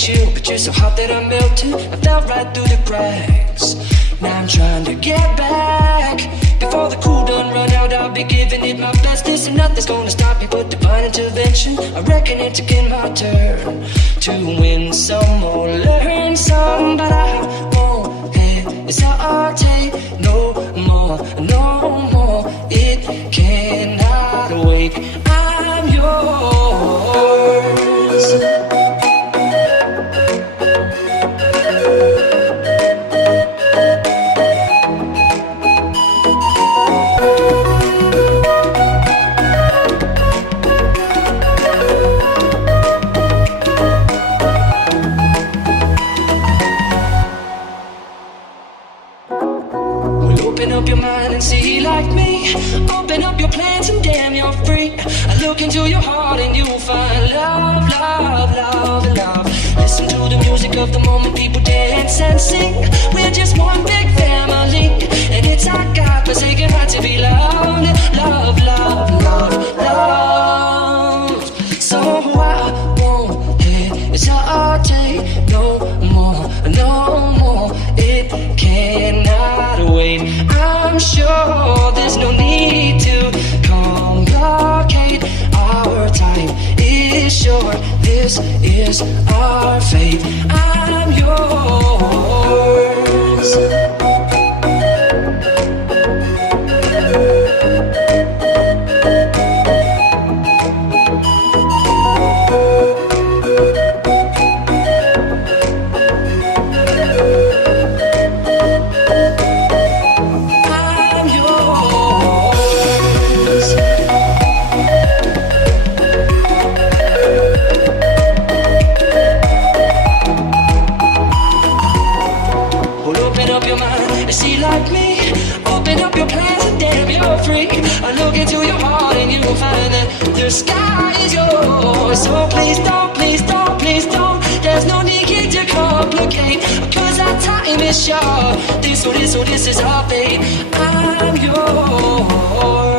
meet you, but you're so hot that I melted. I fell right through the cracks. Now I'm trying to get back. Before the cool done run out, I'll be giving it my best. Listen, nothing's gonna stop me but divine intervention. I reckon it's again my turn to win some or learn some, but I won't hesitate no more, no more. It cannot wait. I'm yours. Open up your mind and see like me. Open up your plans and damn, you're free. I look into your heart and you'll find love, love, love, love. Listen to the music of the moment, people dance and sing. We're just one big family, and it's our God-forsaken right to be loved. Love, love, love, love. So I won't hesitate no more, no more. It cannot wait. I'm sure there's no need to complicate. Our time is short. This is our fate. I'm yours. See like me, open up your plans and damn, you're free. I look into your heart and you'll find that the sky is yours. So please don't, please don't, please don't. There's no need to complicate, cause our time is short. This is our fate. I'm yours.